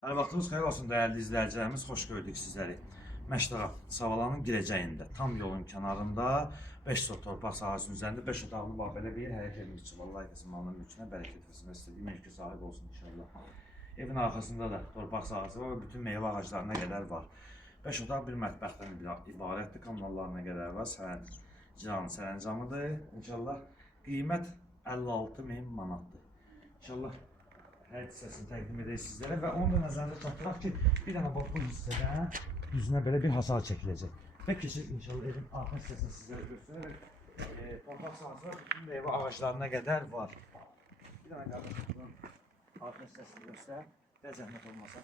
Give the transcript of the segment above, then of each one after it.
Hər vaxtınız xeyir olsun dəyərli izləyicilərimiz, xoş gördük sizləri. Məşdağa, Savalanın girəcəyində, tam yolun kənarında 5 sot torpaq sahəsinin üzərində 5 otaqlı var belə bir həyət evimiz üçün. Vallahi kəsin malının mülkünə bərəkət versin, istədiyi mülkü sahib olsun inşallah. Evin arxasında da torpaq sahəsi var və bütün meyvə ağaclarına qədər var. 5 otaq bir mətbəxdən ibarətdir, kommunallarına qədər var, sərəncamıdır. İnşallah qiymət 56.000 manatdır. İnşallah hər hissəsini təqdim edək sizlərə və onu da nəzərdə tutaq ki, bir dənə bax bu hissədən düzünə belə bir hasar çəkiləcək. Və keçir inşallah evin arxa hissəsini sizlərə göstərərək torpaq sahəsi və bütün meyvə ağaclarına qədər var. Bir dənə qardaşımızın arxa hissəsini göstər, də zəhmət olmasa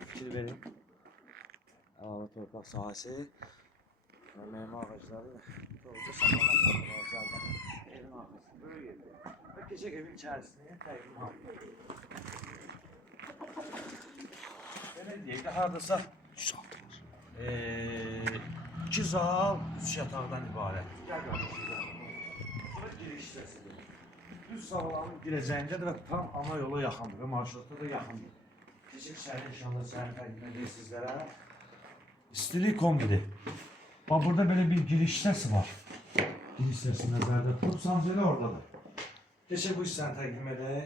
fikir verin. Əlavə torpaq sahəsi və meyvə ağacları doğruca saxlamaq lazımdır. Evin arxasında böyük yerdir. Və keçək evin içərisini təqdim edək. Belə deyək də, hardasa 2 zal, 3 yataqdan ibarət. Gəl qardaşım. Bura giriş hissəsidir. Düz Savalanın girəcəyindədir və tam ana yola yaxındır və marşrutda da yaxındır. Keçək şəhərin inşallah səhər təqdim edək sizlərə. İstilik kombidir. Bax, burada belə bir giriş hissəsi var. Giriş hissəsi nəzərdə tutub, sancılı oradadır. Keçək bu hissəni təqdim edək.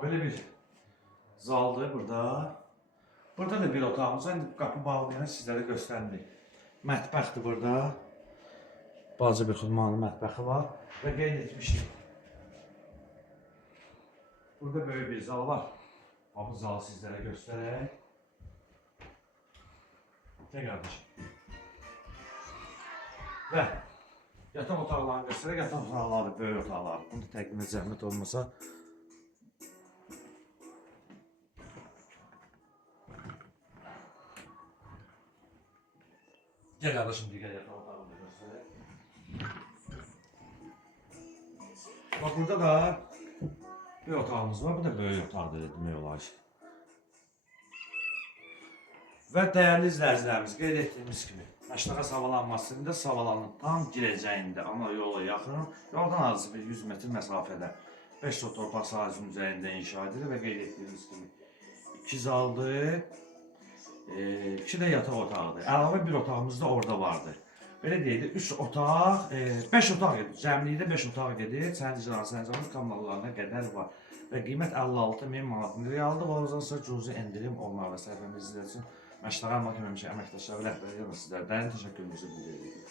Belə bir zaldır burada. Burada da bir otağımız var. Qapı bağlayanı sizlərə göstəririk. Mətbəxdir burada. Balaca bir xudmanlı mətbəxi var və qeyd etmişik. Burada böyük bir zal var. Bu zalı sizlərə göstərək. Gəl qardaşım. Və yataq otaqlarını göstərək. Yataq otaqları, böyük otaqları. Bunu da təqdim edək, zəhmət olmasa. Gəl qardaşım, digər yataq otağını göstərək. Bax, burada da bir otağımız var, bu da böyük otaqdır demək olar ki. Və dəyərli izləyicilərimiz, qeyd etdiyimiz kimi, Məşdağa Savalan massivində Savalanın tam girəcəyində, ana yola yaxın, yoldan azı bir 100 metr məsafədə 5 sot torpaq sahəsinin üzərində inşa edilir və qeyd etdiyimiz kimi 2 zaldır, 2 də yataq otağıdır. Əlavə bir otağımız da orada vardır. Belə deyək də 3 otaq, 5 otaq gedir. Cəmlikdə 5 otaq gedir. Sərəncamın kommunallarına qədər var. Və qiymət 56.000 manat. Realda olacaqsa cüzi endirim olmalı və səhifəmiz izləyəcək. Məşdağa almaq həmişə əməkdaşlar və rəhbərlərə sizlərdən təşəkkürümüzü bildiririk.